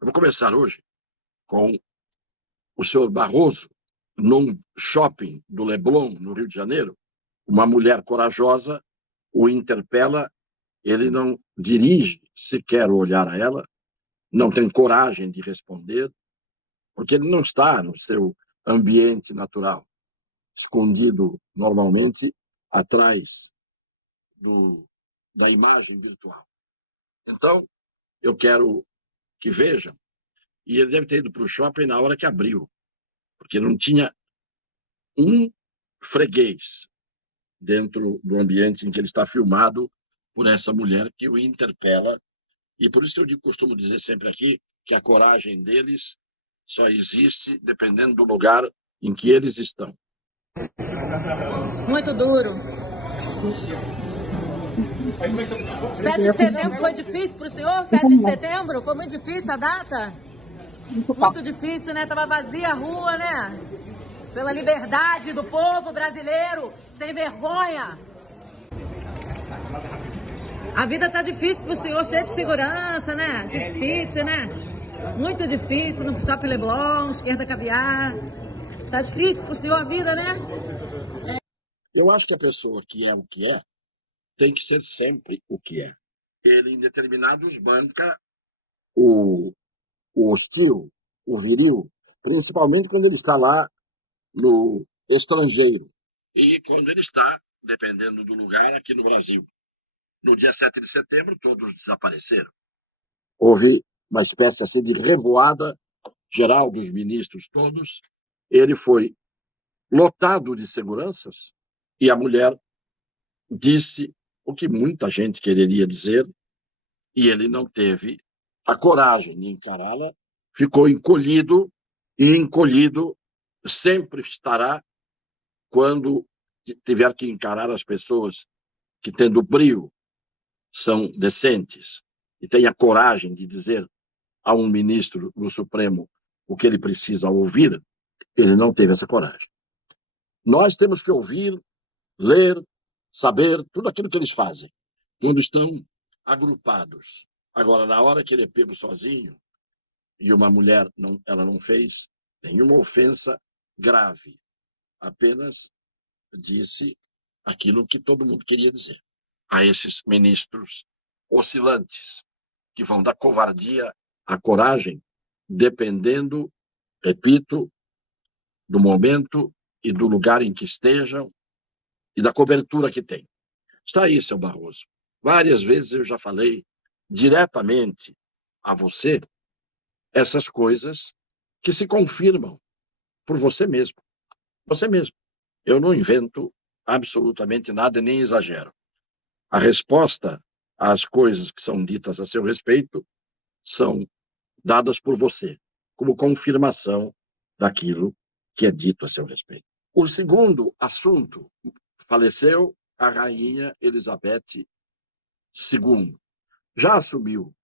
Eu vou começar hoje com o senhor Barroso, num shopping do Leblon, no Rio de Janeiro. Uma mulher corajosa o interpela, ele não dirige sequer o olhar a ela, não tem coragem de responder, porque ele não está no seu ambiente natural, escondido normalmente atrás da imagem virtual. Então, eu quero que vejam, e ele deve ter ido para o shopping na hora que abriu, porque não tinha um freguês dentro do ambiente em que ele está filmado por essa mulher que o interpela. E por isso que eu costumo dizer sempre aqui que a coragem deles só existe dependendo do lugar em que eles estão. Muito duro. 7 de setembro foi difícil para o senhor? 7 de setembro? Foi muito difícil a data? Muito difícil, né? Tava vazia a rua, né? Pela liberdade do povo brasileiro, sem vergonha. A vida tá difícil pro senhor, cheio de segurança, né? Difícil, né? Muito difícil no Shopping Leblon, esquerda caviar. Tá difícil pro senhor a vida, né? Eu acho que a pessoa que é o que é, tem que ser sempre o que é. Ele, em determinados, banca o hostil, o viril, principalmente quando ele está lá no estrangeiro. E quando ele está, dependendo do lugar, aqui no Brasil. No dia 7 de setembro, todos desapareceram. Houve uma espécie assim de revoada geral dos ministros todos. Ele foi lotado de seguranças e a mulher disse o que muita gente quereria dizer e ele não teve a coragem de encará-la, ficou encolhido e encolhido sempre estará quando tiver que encarar as pessoas que, tendo brio, são decentes e têm a coragem de dizer a um ministro do Supremo o que ele precisa ouvir, ele não teve essa coragem. Nós temos que ouvir, ler, saber tudo aquilo que eles fazem quando estão agrupados. Agora, na hora que ele é pego sozinho, e uma mulher ela não fez nenhuma ofensa grave, apenas disse aquilo que todo mundo queria dizer a esses ministros oscilantes, que vão da covardia à coragem, dependendo, repito, do momento e do lugar em que estejam e da cobertura que tem. Está aí, seu Barroso. Várias vezes eu já falei diretamente a você essas coisas que se confirmam por você mesmo. Você mesmo. Eu não invento absolutamente nada, nem exagero. A resposta às coisas que são ditas a seu respeito são dadas por você, como confirmação daquilo que é dito a seu respeito. O segundo assunto, faleceu a rainha Elizabeth II. Já assumiu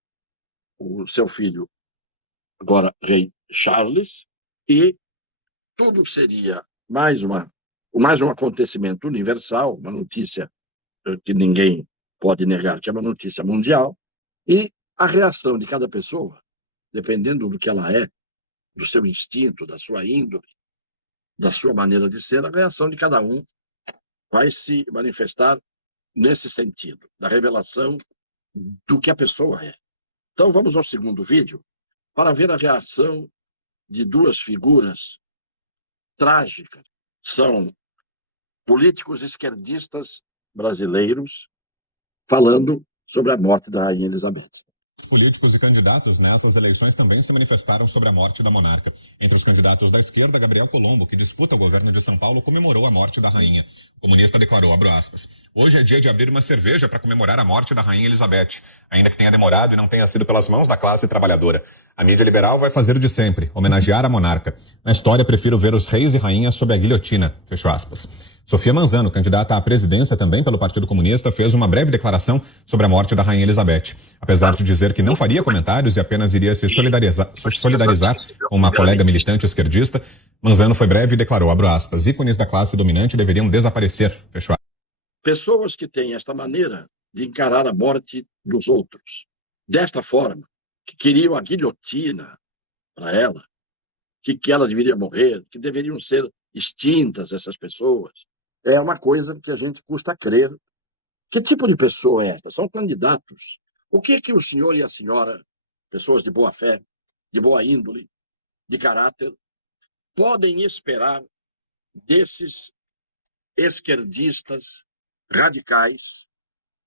o seu filho, agora rei Charles, e tudo seria mais um acontecimento universal, uma notícia que ninguém pode negar que é uma notícia mundial, e a reação de cada pessoa, dependendo do que ela é, do seu instinto, da sua índole, da sua maneira de ser, a reação de cada um vai se manifestar nesse sentido, da revelação do que a pessoa é. Então vamos ao segundo vídeo para ver a reação de duas figuras trágicas. São políticos esquerdistas brasileiros falando sobre a morte da Rainha Elizabeth. Políticos e candidatos nessas eleições também se manifestaram sobre a morte da monarca. Entre os candidatos da esquerda, Gabriel Colombo, que disputa o governo de São Paulo, comemorou a morte da rainha. O comunista declarou, abro aspas, hoje é dia de abrir uma cerveja para comemorar a morte da rainha Elizabeth, ainda que tenha demorado e não tenha sido pelas mãos da classe trabalhadora. A mídia liberal vai fazer o de sempre, homenagear a monarca. Na história, prefiro ver os reis e rainhas sob a guilhotina, fecho aspas. Sofia Manzano, candidata à presidência também pelo Partido Comunista, fez uma breve declaração sobre a morte da rainha Elizabeth. Apesar de dizer que não faria comentários e apenas iria se solidarizar com uma colega militante esquerdista, Manzano foi breve e declarou, abro aspas, ícones da classe dominante deveriam desaparecer, fecho aspas. Pessoas que têm esta maneira de encarar a morte dos outros, desta forma, que queriam a guilhotina para ela, que ela deveria morrer, que deveriam ser extintas essas pessoas. É uma coisa que a gente custa crer. Que tipo de pessoa é esta? São candidatos. O que o senhor e a senhora, pessoas de boa fé, de boa índole, de caráter, podem esperar desses esquerdistas radicais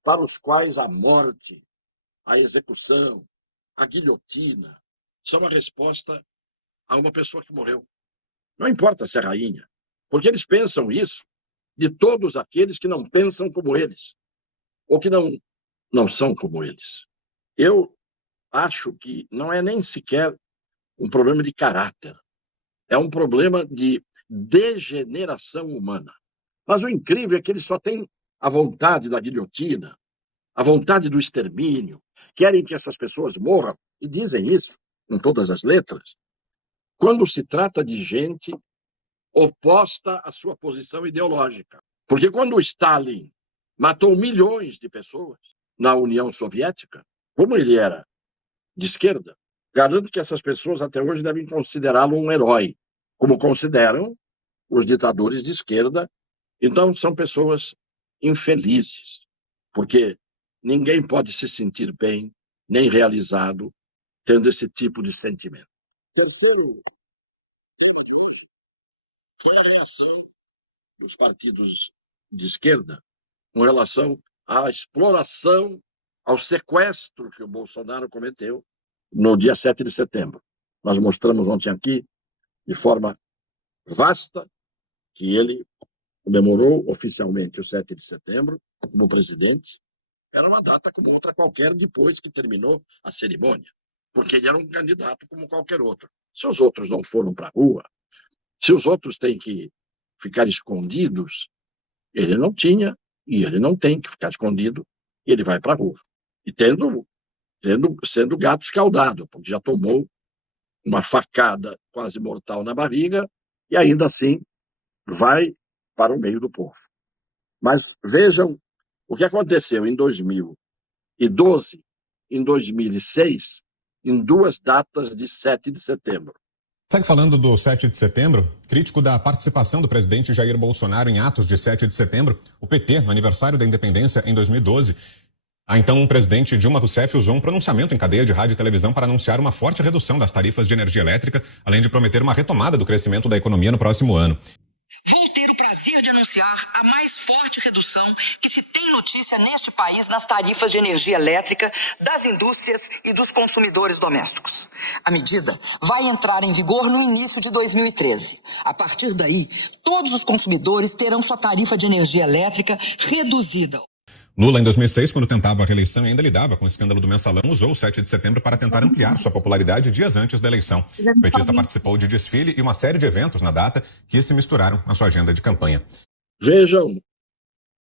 para os quais a morte, a execução, a guilhotina são a resposta a uma pessoa que morreu? Não importa se é rainha, porque eles pensam isso de todos aqueles que não pensam como eles, ou que não são como eles. Eu acho que não é nem sequer um problema de caráter, é um problema de degeneração humana. Mas o incrível é que eles só têm a vontade da guilhotina, a vontade do extermínio, querem que essas pessoas morram, e dizem isso com todas as letras, quando se trata de gente oposta à sua posição ideológica. Porque quando o Stalin matou milhões de pessoas na União Soviética, como ele era de esquerda, garanto que essas pessoas até hoje devem considerá-lo um herói, como consideram os ditadores de esquerda. Então, são pessoas infelizes, porque ninguém pode se sentir bem, nem realizado, tendo esse tipo de sentimento. Terceiro, foi a reação dos partidos de esquerda com relação à exploração, ao sequestro que o Bolsonaro cometeu no dia 7 de setembro. Nós mostramos ontem aqui, de forma vasta, que ele comemorou oficialmente o 7 de setembro como presidente. Era uma data como outra qualquer depois que terminou a cerimônia, porque ele era um candidato como qualquer outro. Se os outros não foram para a rua, se os outros têm que ficar escondidos, ele não tinha e ele não tem que ficar escondido, ele vai para a rua. E sendo gato escaldado, porque já tomou uma facada quase mortal na barriga e ainda assim vai para o meio do povo. Mas vejam o que aconteceu em 2012, em 2006, em duas datas de 7 de setembro. Segue falando do 7 de setembro, crítico da participação do presidente Jair Bolsonaro em atos de 7 de setembro, o PT, no aniversário da independência em 2012. Então, o presidente Dilma Rousseff usou um pronunciamento em cadeia de rádio e televisão para anunciar uma forte redução das tarifas de energia elétrica, além de prometer uma retomada do crescimento da economia no próximo ano. Vou ter o prazer de anunciar a mais forte redução que se tem notícia neste país nas tarifas de energia elétrica das indústrias e dos consumidores domésticos. A medida vai entrar em vigor no início de 2013. A partir daí, todos os consumidores terão sua tarifa de energia elétrica reduzida. Lula, em 2006, quando tentava a reeleição e ainda lidava com o escândalo do Mensalão, usou o 7 de setembro para tentar ampliar sua popularidade dias antes da eleição. O petista participou de desfile e uma série de eventos na data que se misturaram à sua agenda de campanha. Vejam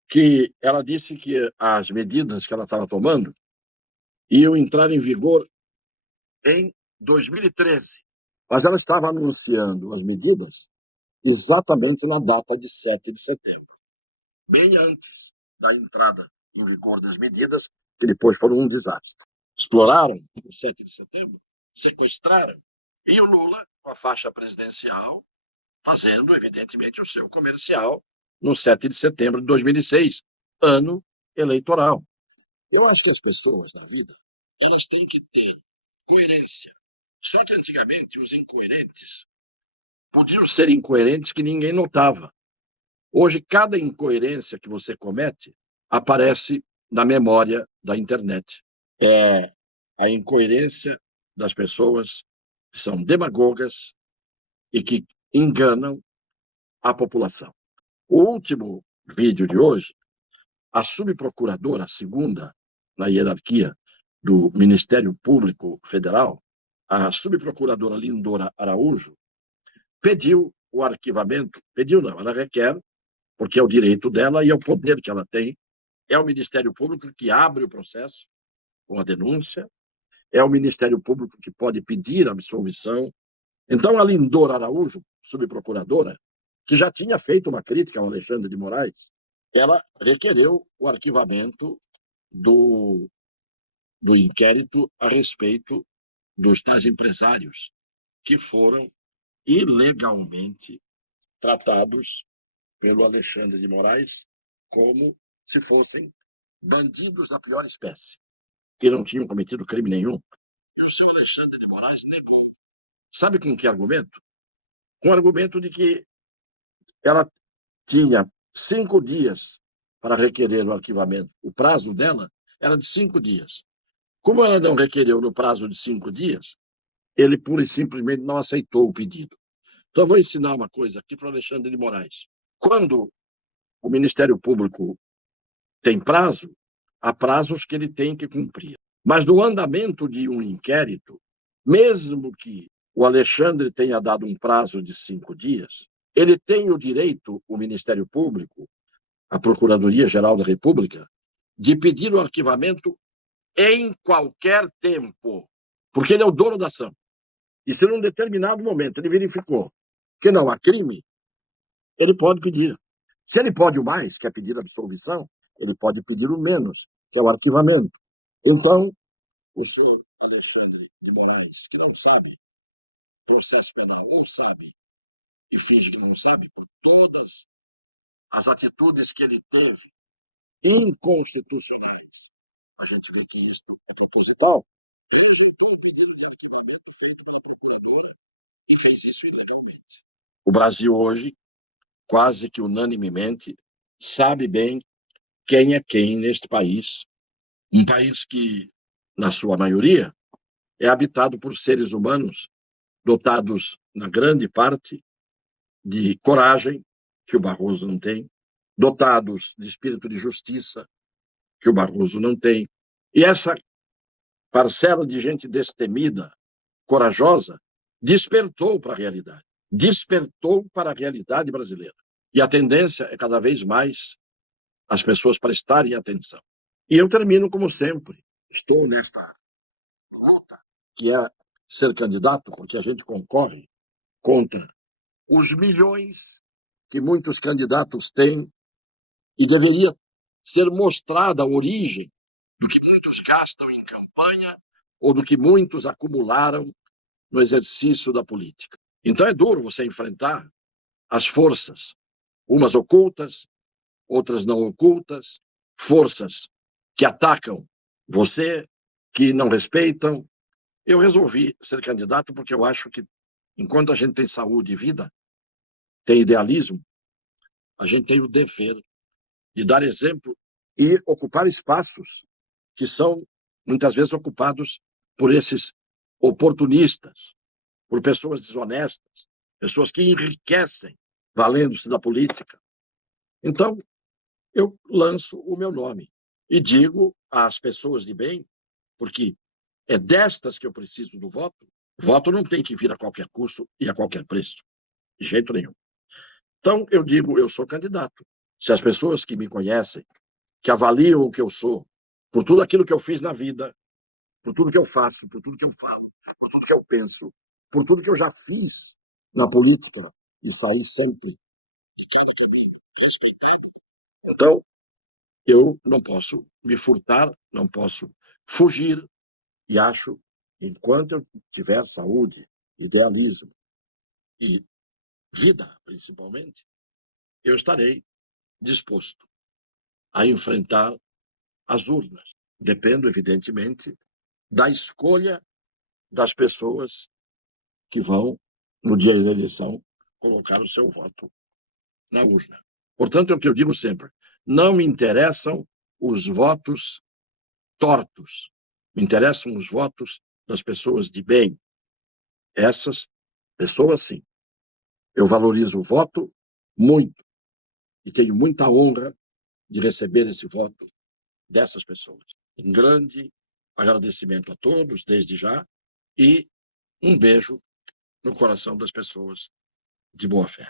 que ela disse que as medidas que ela estava tomando iam entrar em vigor em 2013. Mas ela estava anunciando as medidas exatamente na data de 7 de setembro, bem antes da entrada em vigor das medidas, que depois foram um desastre. Exploraram o 7 de setembro, sequestraram, e o Lula, com a faixa presidencial, fazendo, evidentemente, o seu comercial no 7 de setembro de 2006, ano eleitoral. Eu acho que as pessoas na vida, elas têm que ter coerência. Só que antigamente os incoerentes podiam ser incoerentes que ninguém notava. Hoje, cada incoerência que você comete aparece na memória da internet. É a incoerência das pessoas que são demagogas e que enganam a população. O último vídeo de hoje, a subprocuradora, a segunda na hierarquia do Ministério Público Federal, a subprocuradora Lindora Araújo, pediu o arquivamento, pediu não, ela requer, porque é o direito dela e é o poder que ela tem. É o Ministério Público que abre o processo com a denúncia, é o Ministério Público que pode pedir a absolvição. Então, a Lindora Araújo, subprocuradora, que já tinha feito uma crítica ao Alexandre de Moraes, ela requereu o arquivamento do inquérito a respeito dos tais empresários que foram ilegalmente tratados pelo Alexandre de Moraes como se fossem bandidos da pior espécie, que não tinham cometido crime nenhum. E o senhor Alexandre de Moraes negou. Sabe com que argumento? Com o argumento de que ela tinha 5 dias para requerer o arquivamento. O prazo dela era de 5 dias. Como ela não requereu no prazo de 5 dias, ele pura e simplesmente não aceitou o pedido. Então, eu vou ensinar uma coisa aqui para o Alexandre de Moraes. Quando o Ministério Público tem prazo, há prazos que ele tem que cumprir. Mas no andamento de um inquérito, mesmo que o Alexandre tenha dado um prazo de 5 dias, ele tem o direito, o Ministério Público, a Procuradoria-Geral da República, de pedir o arquivamento em qualquer tempo, porque ele é o dono da ação. E se num determinado momento ele verificou que não há crime, ele pode pedir. Se ele pode o mais, que é pedir absolvição, ele pode pedir o menos, que é o arquivamento. Então, o senhor Alexandre de Moraes, que não sabe processo penal, ou sabe e finge que não sabe, por todas as atitudes que ele teve inconstitucionais, a gente vê que isso é proposital, rejeitou o pedido de arquivamento feito pela procuradora e fez isso ilegalmente. O Brasil hoje, quase que unanimemente, sabe bem quem é quem neste país. Um país que, na sua maioria, é habitado por seres humanos dotados, na grande parte, de coragem, que o Barroso não tem, dotados de espírito de justiça, que o Barroso não tem. E essa parcela de gente destemida, corajosa, despertou para a realidade. Despertou para a realidade brasileira. E a tendência é cada vez mais as pessoas prestarem atenção. E eu termino como sempre. Estou nesta luta, que é ser candidato, porque a gente concorre contra os milhões que muitos candidatos têm e deveria ser mostrada a origem do que muitos gastam em campanha ou do que muitos acumularam no exercício da política. Então é duro você enfrentar as forças, umas ocultas, outras não ocultas, forças que atacam você, que não respeitam. Eu resolvi ser candidato porque eu acho que, enquanto a gente tem saúde e vida, tem idealismo, a gente tem o dever de dar exemplo e ocupar espaços que são, muitas vezes, ocupados por esses oportunistas, por pessoas desonestas, pessoas que enriquecem valendo-se da política. Então, eu lanço o meu nome e digo às pessoas de bem, porque é destas que eu preciso do voto. O voto não tem que vir a qualquer custo e a qualquer preço, de jeito nenhum. Então, eu digo, eu sou candidato. Se as pessoas que me conhecem, que avaliam o que eu sou, por tudo aquilo que eu fiz na vida, por tudo que eu faço, por tudo que eu falo, por tudo que eu penso, por tudo que eu já fiz na política e saí sempre de cada caminho respeitado. Então, eu não posso me furtar, não posso fugir e acho, enquanto eu tiver saúde, idealismo e vida, principalmente, eu estarei disposto a enfrentar as urnas. Dependo, evidentemente, da escolha das pessoas que vão, no dia da eleição, colocar o seu voto na urna. Portanto, é o que eu digo sempre: não me interessam os votos tortos, me interessam os votos das pessoas de bem. Essas pessoas, sim. Eu valorizo o voto muito e tenho muita honra de receber esse voto dessas pessoas. Um grande agradecimento a todos, desde já, e um beijo no coração das pessoas de boa fé.